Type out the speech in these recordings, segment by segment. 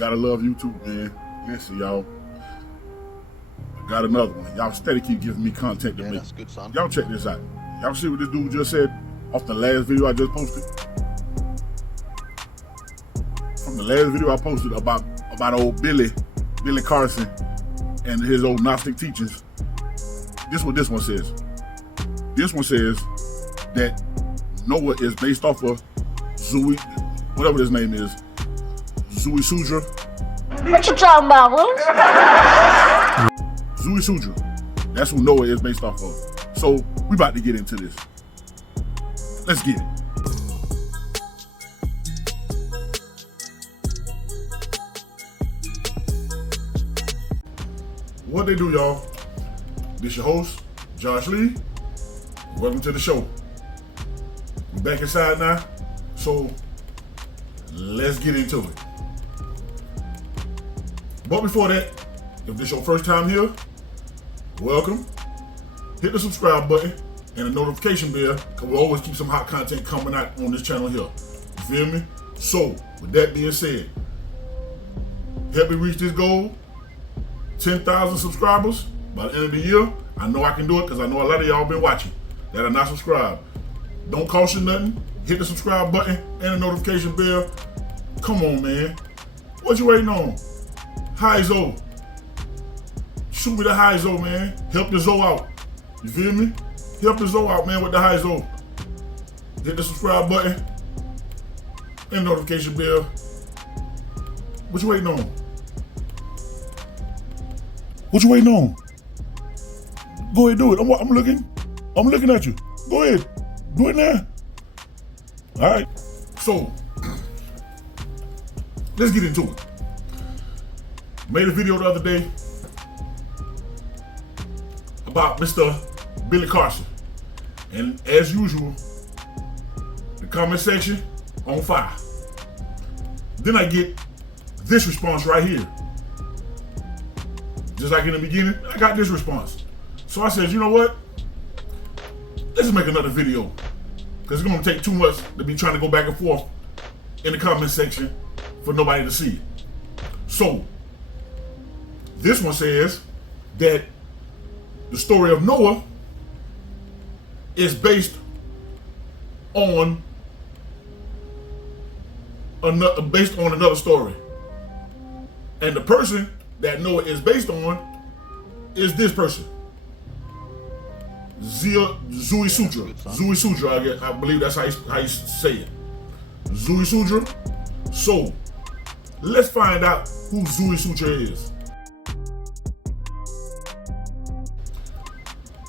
Gotta love YouTube, man. Listen, y'all. I got another one. Y'all steady keep giving me content to make. That's good, son. Y'all check this out. Y'all see what this dude just said off the last video I just posted? From the last video I posted about old Billy Carson and his old Gnostic teachings. This is what this one says. This one says that Noah is based off of whatever his name is, Ziusudra. What you talking about, Will? Ziusudra. That's who Noah is based off of. So we about to get into this. Let's get it. What they do, y'all? This your host, Josh Lee. Welcome to the show. We're back inside now, so let's get into it. But before that, if this is your first time here, welcome. Hit the subscribe button and the notification bell, because we'll always keep some hot content coming out on this channel here. You feel me? So, with that being said, help me reach this goal, 10,000 subscribers by the end of the year. I know I can do it because I know a lot of y'all been watching that are not subscribed. Don't cost you nothing. Hit the subscribe button and the notification bell. Come on, man. What you waiting on? High Zo. Shoot me the High Zo, man. Help the Zo out. You feel me? Help the Zo out, man, with the High Zo. Hit the subscribe button and notification bell. What you waiting on? What you waiting on? Go ahead, do it. I'm looking at you. Go ahead. Do it now. All right. So, let's get into it. Made a video the other day about Mr. Billy Carson. And as usual, the comment section on fire. Then I get this response right here. Just like in the beginning, I got this response. So I said, you know what? Let's just make another video. Because it's going to take too much to be trying to go back and forth in the comment section for nobody to see it. So, this one says that the story of Noah is based on another story. And the person that Noah is based on is this person. Ziusudra. Ziusudra, I believe that's how you say it. Ziusudra. So, let's find out who Ziusudra is.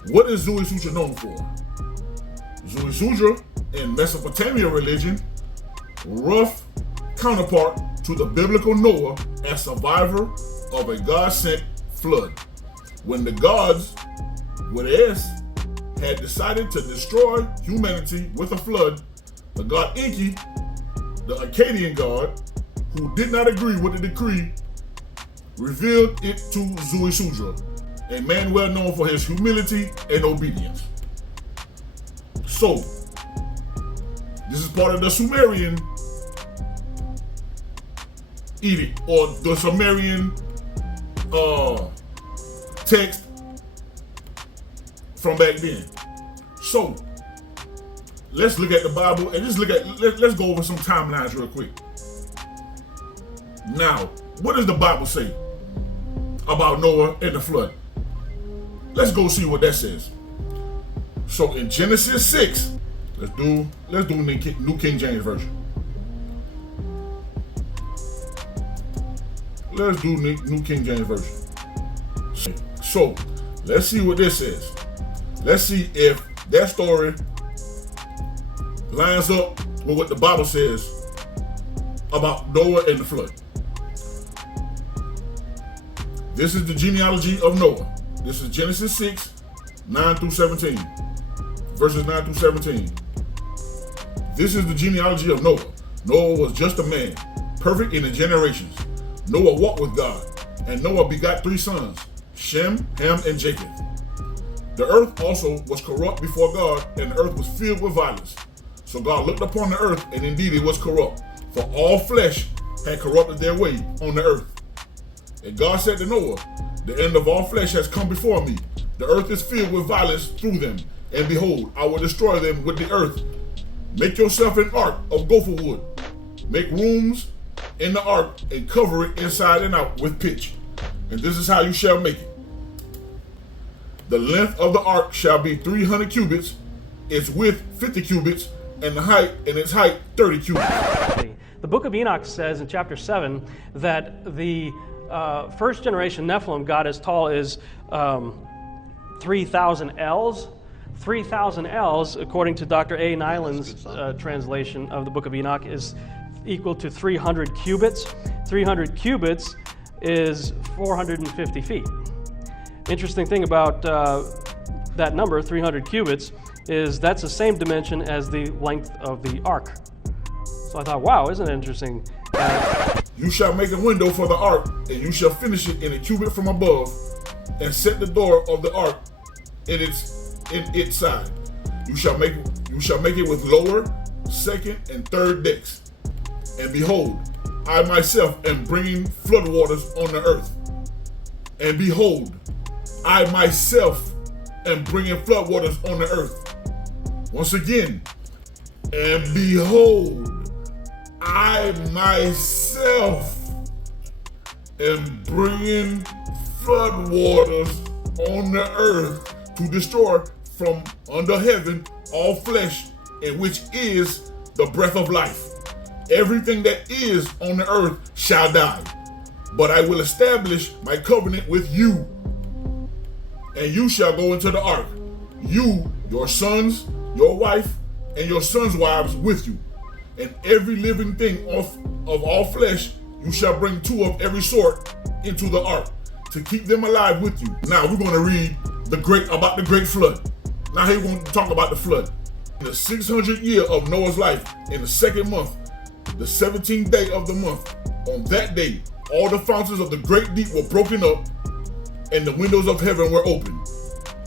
What is Ziusudra known for? Ziusudra in Mesopotamia religion, rough counterpart to the biblical Noah as survivor of a God-sent flood. When the gods, with S, had decided to destroy humanity with a flood, the god Enki, the Akkadian god, who did not agree with the decree, revealed it to Ziusudra, a man well known for his humility and obedience. So, this is part of the Sumerian edict, or the Sumerian text from back then. So, let's look at the Bible and let's go over some timelines real quick. Now, what does the Bible say about Noah and the flood? Let's go see what that says. So in Genesis 6, let's do New King James Version. Let's do New King James Version. So let's see what this says. Let's see if that story lines up with what the Bible says about Noah and the flood. This is the genealogy of Noah. This is Genesis 6, 9 through 17. Verses 9 through 17. This is the genealogy of Noah. Noah was just a man, perfect in the generations. Noah walked with God, and Noah begot 3 sons, Shem, Ham, and Japheth. The earth also was corrupt before God, and the earth was filled with violence. So God looked upon the earth, and indeed it was corrupt, for all flesh had corrupted their way on the earth. And God said to Noah, the end of all flesh has come before me. The earth is filled with violence through them. And behold, I will destroy them with the earth. Make yourself an ark of gopher wood. Make rooms in the ark and cover it inside and out with pitch. And this is how you shall make it. The length of the ark shall be 300 cubits, its width 50 cubits, and its height 30 cubits. The book of Enoch says in chapter 7 that the first generation Nephilim got as tall as 3,000 ells. 3,000 ells, according to Dr. A. Nyland's translation of the book of Enoch, is equal to 300 cubits. 300 cubits is 450 feet. Interesting thing about that number, 300 cubits, is that's the same dimension as the length of the ark. So I thought, wow, isn't it interesting? You shall make a window for the ark, and you shall finish it in a cubit from above, and set the door of the ark in its side. You shall make it with lower, second, and third decks. And behold, I myself am bringing floodwaters on the earth. And behold, I myself am bringing floodwaters on the earth. Once again, and behold, I myself am bringing floodwaters on the earth to destroy from under heaven all flesh, in which is the breath of life. Everything that is on the earth shall die. But I will establish my covenant with you, and you shall go into the ark, you, your sons, your wife, and your sons' wives with you. And every living thing of all flesh you shall bring 2 of every sort into the ark, to keep them alive with you. Now we're going to read about the great flood. Now here we're going to talk about the flood. In the 600th year of Noah's life, in the 2nd month, the 17th day of the month, on that day, all the fountains of the great deep were broken up, and the windows of heaven were opened.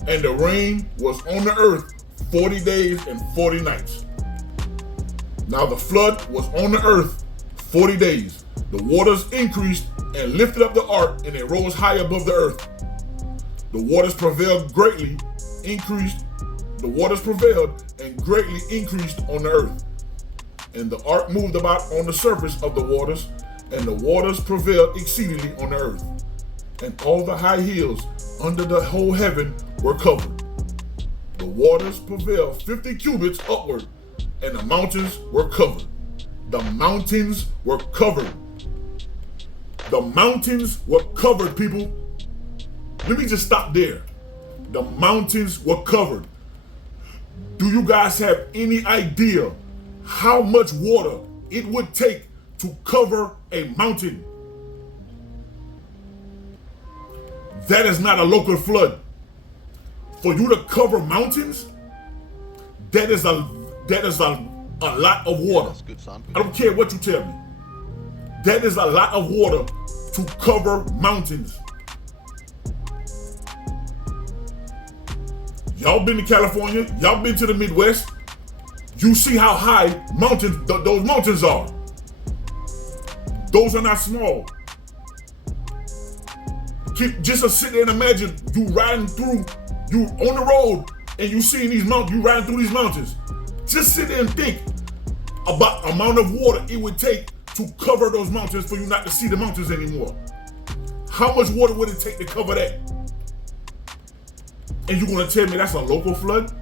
And the rain was on the earth 40 days and 40 nights. Now the flood was on the earth 40 days. The waters increased and lifted up the ark, and it rose high above the earth. The waters prevailed and greatly increased on the earth. And the ark moved about on the surface of the waters, and the waters prevailed exceedingly on the earth. And all the high hills under the whole heaven were covered. The waters prevailed 50 cubits upward, and the mountains were covered. The mountains were covered. The mountains were covered, people. Let me just stop there. The mountains were covered. Do you guys have any idea how much water it would take to cover a mountain? That is not a local flood. For you to cover mountains, that is a lot of water. That's good, son. I don't care what you tell me. That is a lot of water to cover mountains. Y'all been to California, y'all been to the Midwest. You see how high those mountains are. Those are not small. Just sit there and imagine you on the road and you seeing these mountains, you riding through these mountains. Just sit there and think about the amount of water it would take to cover those mountains for you not to see the mountains anymore. How much water would it take to cover that? And you're gonna tell me that's a local flood?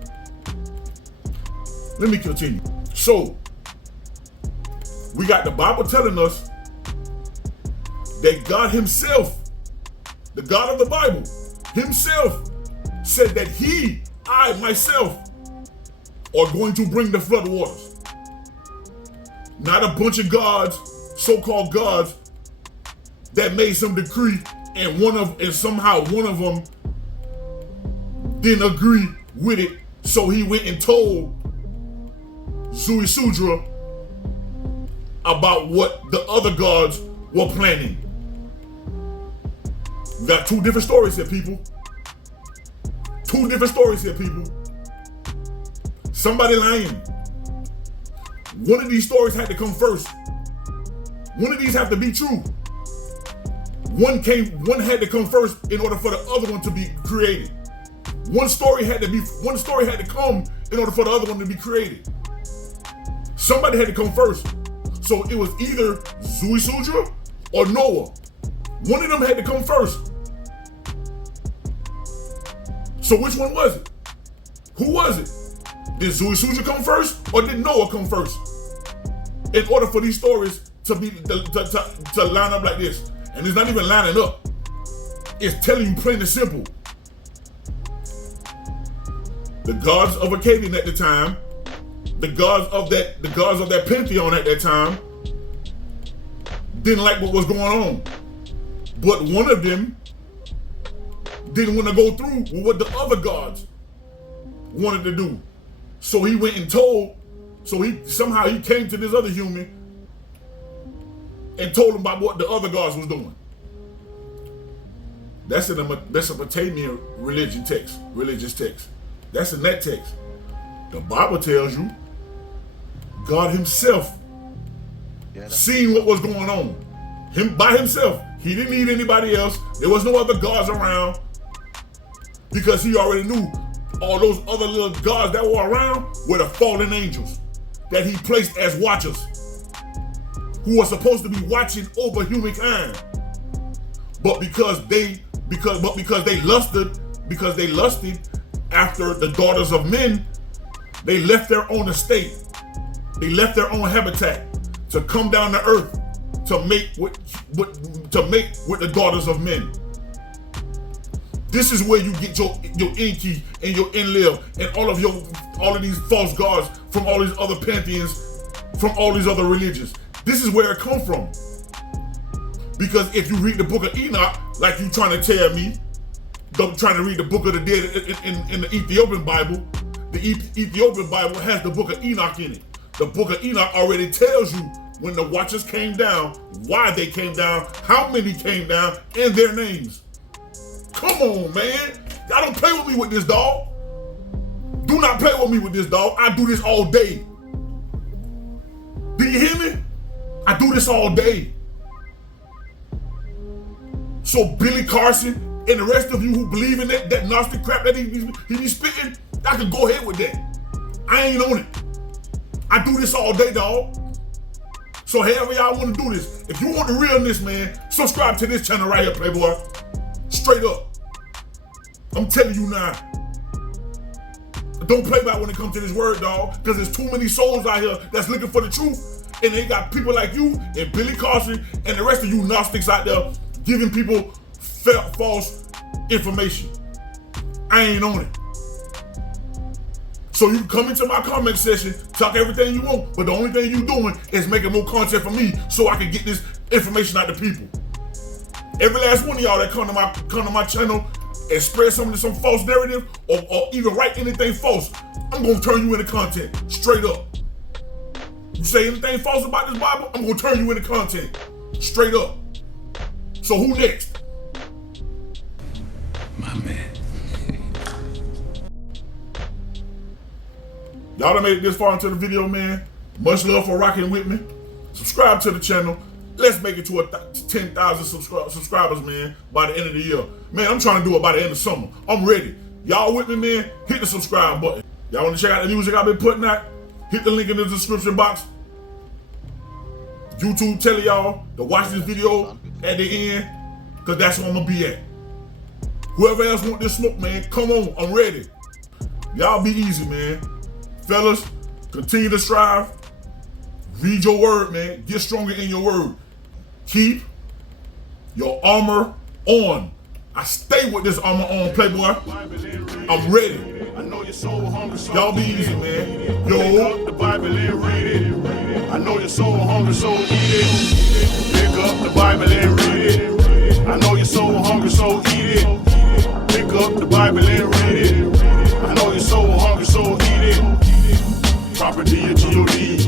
Let me continue. So, we got the Bible telling us that God himself, the God of the Bible, himself said that I myself, are going to bring the flood waters. Not a bunch of gods, so-called gods, that made some decree and somehow one of them didn't agree with it, so he went and told Ziusudra about what the other gods were planning. We got 2 different stories here, people. 2 different stories here, people. Somebody lying. One of these stories had to come first. One of these have to be true. One had to come first in order for the other one to be created. One story had to come in order for the other one to be created. Somebody had to come first. So it was either Ziusudra or Noah. One of them had to come first. So which one was it? Who was it? Did Ziusudra come first or did Noah come first? In order for these stories to line up like this. And it's not even lining up. It's telling you plain and simple. The gods of Akkadian at the time, the gods of that pantheon at that time, didn't like what was going on. But one of them didn't want to go through with what the other gods wanted to do. So he went and told, he came to this other human and told him about what the other gods was doing. That's a Mesopotamian religious text. That's in that text. The Bible tells you God himself seen what was going on. Him by himself. He didn't need anybody else. There was no other gods around because he already knew all those other little gods that were around were the fallen angels that he placed as watchers who were supposed to be watching over humankind. But because they lusted after the daughters of men, they left their own estate. They left their own habitat to come down to earth to mate with the daughters of men. This is where you get your Enki and your Enlil and all of these false gods from all these other pantheons, from all these other religions. This is where it comes from. Because if you read the book of Enoch, like you trying to tell me, trying to read the book of the dead in the Ethiopian Bible, the Ethiopian Bible has the book of Enoch in it. The book of Enoch already tells you when the watchers came down, why they came down, how many came down, and their names. Come on, man. Y'all don't play with me with this, dog. Do not play with me with this, dog. I do this all day. Do you hear me? I do this all day. So Billy Carson and the rest of you who believe in that Gnostic crap that he be spitting, I can go ahead with that. I ain't on it. I do this all day, dog. So however y'all want to do this, if you want the realness, man, subscribe to this channel right here, Playboy. Straight up. I'm telling you now. Don't play by when it comes to this word, dog, because there's too many souls out here that's looking for the truth, and they got people like you and Billy Carson and the rest of you Gnostics out there giving people false information. I ain't on it. So you can come into my comment section, talk everything you want, but the only thing you doing is making more content for me so I can get this information out to people. Every last one of y'all that come to my channel and spread some false narrative or even write anything false, I'm gonna turn you into content, straight up. You say anything false about this Bible, I'm gonna turn you into content, straight up. So who next? My man. Y'all done made it this far into the video, man. Much love for rocking with me. Subscribe to the channel. Let's make it to 10,000 subscribers, man, by the end of the year. Man, I'm trying to do it by the end of summer. I'm ready. Y'all with me, man? Hit the subscribe button. Y'all want to check out the music I've been putting out? Hit the link in the description box. YouTube telling y'all to watch this video at the end, because that's where I'm going to be at. Whoever else want this smoke, man, come on. I'm ready. Y'all be easy, man. Fellas, continue to strive. Read your word, man. Get stronger in your word. Keep your armor on. I stay with this armor on, Playboy. I'm ready. Y'all be easy, man. Yo. The Bible and read it. I know your soul hungry, so eat it. Pick up the Bible and read it. I know your soul hungry, so eat it. Pick up the Bible and read it. I know your soul hungry, so eat it. Property of G.O.D.